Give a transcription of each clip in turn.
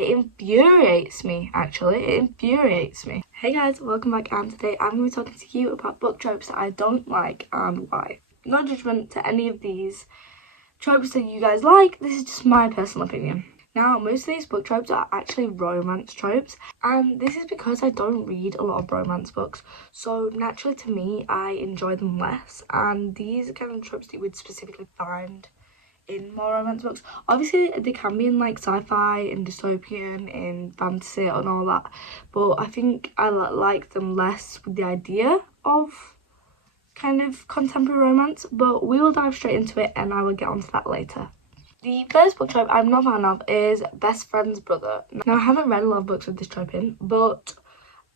It infuriates me, actually. It infuriates me. Hey guys, welcome back, and today I'm going to be talking to you about book tropes that I don't like and why. No judgment to any of these tropes that you guys like, this is just my personal opinion. Now, most of these book tropes are actually romance tropes, and this is because I don't read a lot of romance books, so naturally to me, I enjoy them less, and these are kind of tropes that you would specifically find in more romance books. Obviously, they can be in like sci-fi and dystopian, in fantasy and all that, but I think I like them less with the idea of kind of contemporary romance, but we will dive straight into it and I will get onto that later. The first book trope I'm not a fan of is best friend's brother. Now, I haven't read a lot of books with this trope in, but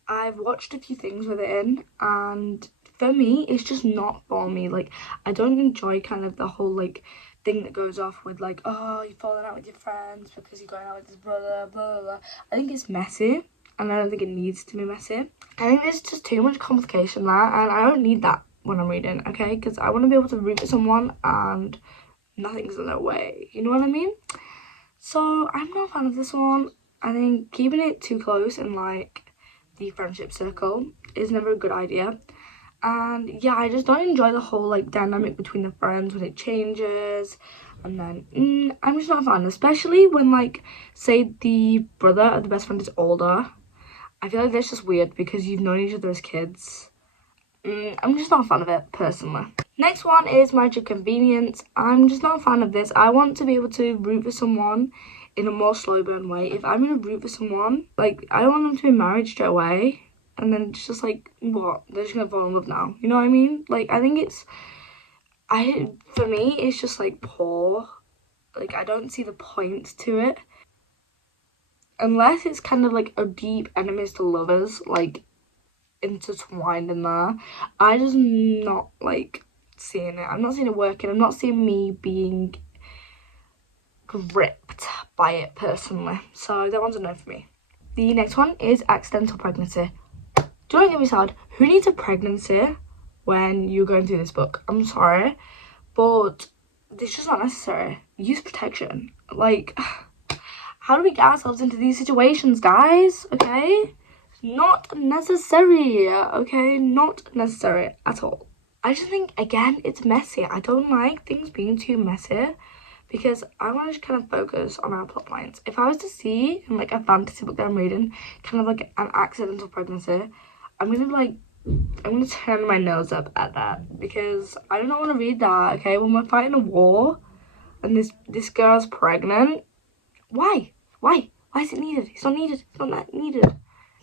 I've watched a few things with it in, and for me, it's just not for me. Like, I don't enjoy kind of the whole, like, thing that goes off with, like, oh, you're falling out with your friends because you're going out with his brother, blah, blah, blah. I think it's messy, and I don't think it needs to be messy. I think there's just too much complication there, and I don't need that when I'm reading, okay? Because I want to be able to root for someone, and nothing's in their way, you know what I mean? So I'm not a fan of this one. I think keeping it too close in like the friendship circle is never a good idea. And yeah, I just don't enjoy the whole like dynamic between the friends when it changes, and then I'm just not a fan, especially when like say the brother of the best friend is older. I feel like that's just weird because you've known each other as kids. I'm just not a fan of it, personally. Next one is marriage of convenience. I'm just not a fan of this. I want to be able to root for someone in a more slow burn way. If I'm going to root for someone, like, I don't want them to be married straight away. And then it's just like, what? They're just going to fall in love now. You know what I mean? Like, I think for me, it's just, like, poor. Like, I don't see the point to it. Unless it's kind of, like, a deep enemies to lovers, like, intertwined in there. I just not like seeing it. I'm not seeing it working. I'm not seeing me being gripped by it personally. So that one's a no for me. The next one is accidental pregnancy. Don't get me started. Who needs a pregnancy when you're going through this book? I'm sorry, but it's just not necessary. Use protection. Like, how do we get ourselves into these situations, guys? Okay? Not necessary, okay? Not necessary at all. I just think, again, it's messy. I don't like things being too messy because I want to kind of focus on our plot points. If I was to see in like a fantasy book that I'm reading, kind of like an accidental pregnancy, I'm gonna turn my nose up at that because I don't want to read that, okay? When we're fighting a war and this girl's pregnant, why? Why is it needed? It's not needed. It's not that needed.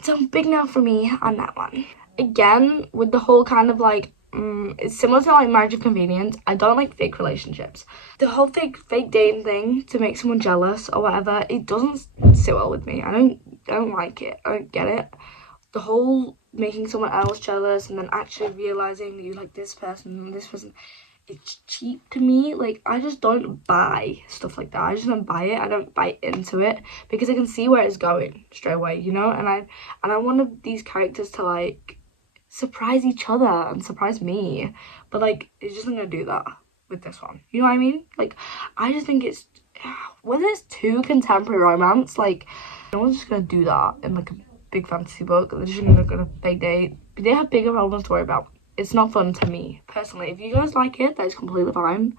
So big no for me on that one. Again, with the whole kind of like, it's similar to like marriage of convenience. I don't like fake relationships. The whole fake dating thing to make someone jealous or whatever, it doesn't sit well with me. I don't like it. I don't get it. The whole making someone else jealous and then actually realizing that you like this person and this person, it's cheap to me. Like, I just don't buy stuff like that. I just don't buy it. I don't buy into it because I can see where it's going straight away, you know? And I want these characters to like surprise each other and surprise me, but like it's just not gonna do that with this one. You know what I mean? Like, I just think it's whether it's too contemporary romance, like no one's just gonna do that in like a big fantasy book. They're just gonna fake date. They have bigger problems to worry about. It's not fun to me, personally. If you guys like it, that is completely fine.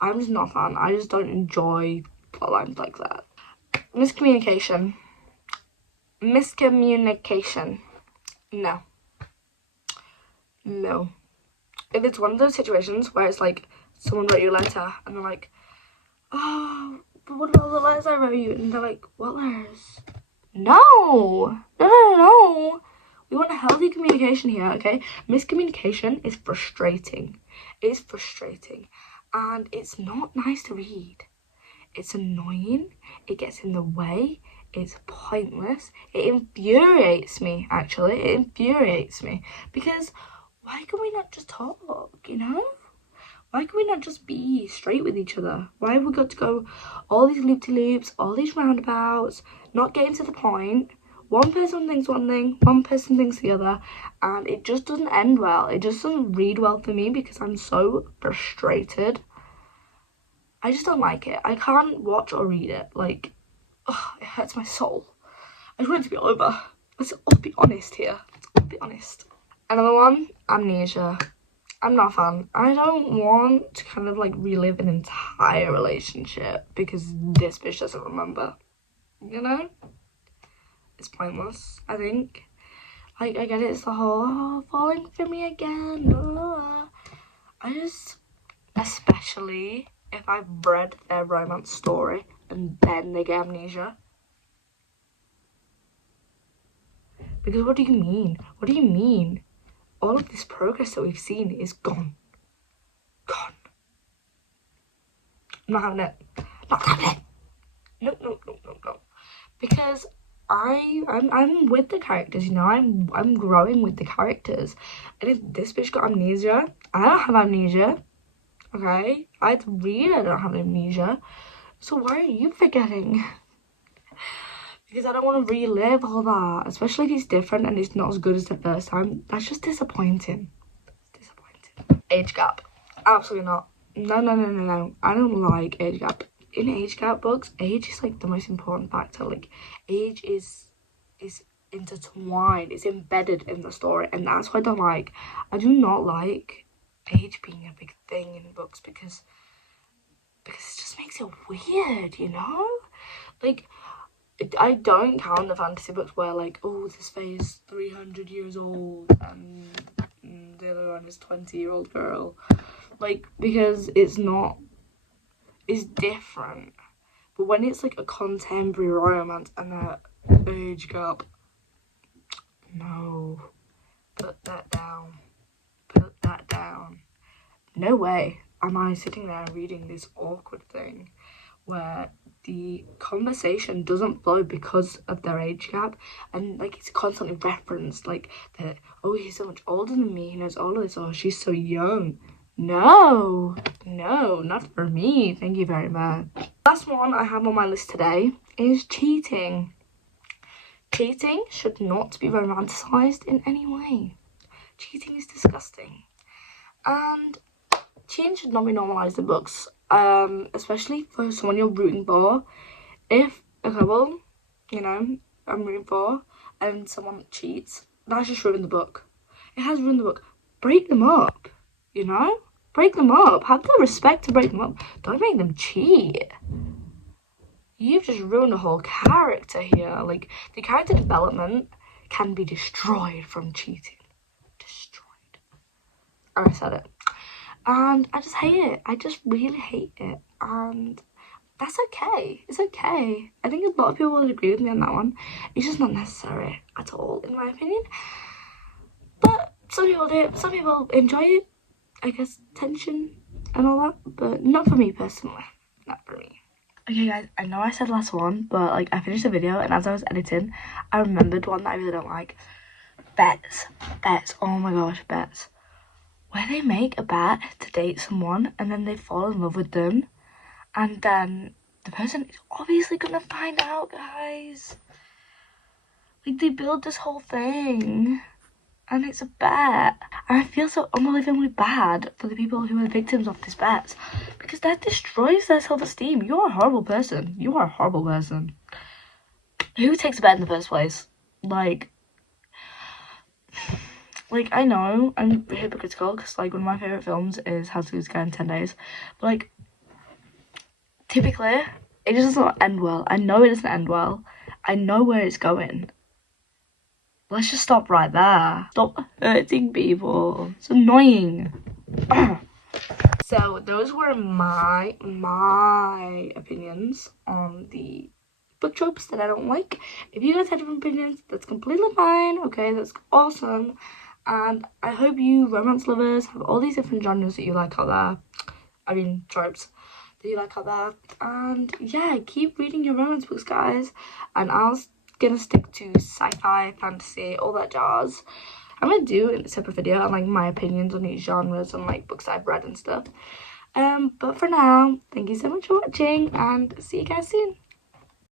I'm just not a fan. I just don't enjoy plotlines like that. Miscommunication. No. If it's one of those situations where it's like, someone wrote you a letter, and they're like, oh, but what about the letters I wrote you? And they're like, what letters? No. We want a healthy communication here, okay? Miscommunication is frustrating. It's frustrating. And it's not nice to read. It's annoying. It gets in the way. It's pointless. It infuriates me, actually. It infuriates me. Because why can we not just talk, you know? Why can we not just be straight with each other? Why have we got to go all these loop-de-loops, all these roundabouts, not getting to the point? One person thinks one thing, one person thinks the other, and it just doesn't end well. It just doesn't read well for me because I'm so frustrated. I just don't like it. I can't watch or read it. Like, Oh, it hurts my soul. I just want it to be over. Let's all be honest here. Let's all be honest. Another one, Amnesia. I'm not a fan. I don't want to kind of like relive an entire relationship because this bitch doesn't remember. You know? It's pointless, I think. Like, I get it, it's the whole, oh, falling for me again. Oh. I just, especially if I've read their romance story and then they get amnesia. Because what do you mean? What do you mean? All of this progress that we've seen is gone. Gone. I'm not having it. Not having it. No. Because I'm with the characters, you know. I'm growing with the characters. And if this bitch got amnesia, I don't have amnesia. Okay? I don't have amnesia. So why are you forgetting? Because I don't want to relive all that, especially if it's different and it's not as good as the first time. That's just disappointing. It's disappointing. Age gap. Absolutely not. No. I don't like age gap. In age gap books, age is like the most important factor. Like, age is intertwined. It's embedded in the story, and that's what I don't like. I do not like age being a big thing in books because it just makes it weird, you know? Like, I don't count the fantasy books where, like, oh, this fae is 300 years old and the other one is 20-year-old girl. Like, because it's not, it's different. But when it's, like, a contemporary romance and that age gap, no. Put that down. Put that down. No way am I sitting there reading this awkward thing where the conversation doesn't flow because of their age gap, and like it's constantly referenced, like that, oh, he's so much older than me, he knows all of this, oh, she's so young. No, not for me, thank you very much. Last one I have on my list today is cheating. Cheating should not be romanticized in any way. Cheating is disgusting, and cheating should not be normalized in books. Especially for someone you're rooting for. If a couple, you know, I'm rooting for, and someone cheats, that's just ruined the book. It has ruined the book. Break them up, you know? Break them up. Have the respect to break them up. Don't make them cheat. You've just ruined the whole character here. Like, the character development can be destroyed from cheating. Destroyed. I said it. And I just hate it. I just really hate it. And that's okay. It's okay. I think a lot of people would agree with me on that one. It's just not necessary at all, in my opinion. But some people do it. Some people enjoy it. I guess tension and all that. But not for me personally. Not for me. Okay, guys. I know I said last one, but like I finished the video and as I was editing, I remembered one that I really don't like. Bets. Oh my gosh, bets. Where they make a bet to date someone and then they fall in love with them, and then the person is obviously gonna find out, guys. Like, they build this whole thing and it's a bet, and I feel so unbelievably bad for the people who are victims of this bet because that destroys their self-esteem. You're a horrible person. You are a horrible person. Who takes a bet in the first place? Like, I know I'm hypocritical because, like, one of my favourite films is How to Lose a Guy in 10 Days. But, like, typically, it just doesn't end well. I know it doesn't end well. I know where it's going. Let's just stop right there. Stop hurting people. It's annoying. So, those were my opinions on the book tropes that I don't like. If you guys have different opinions, that's completely fine. Okay, that's awesome. And I hope you romance lovers have all these different genres that you like out there. I mean, tropes that you like out there. And yeah, keep reading your romance books, guys. And I'm gonna stick to sci-fi, fantasy, all that jazz. I'm gonna do a separate video on like my opinions on each genres and like books I've read and stuff. But for now, thank you so much for watching and see you guys soon.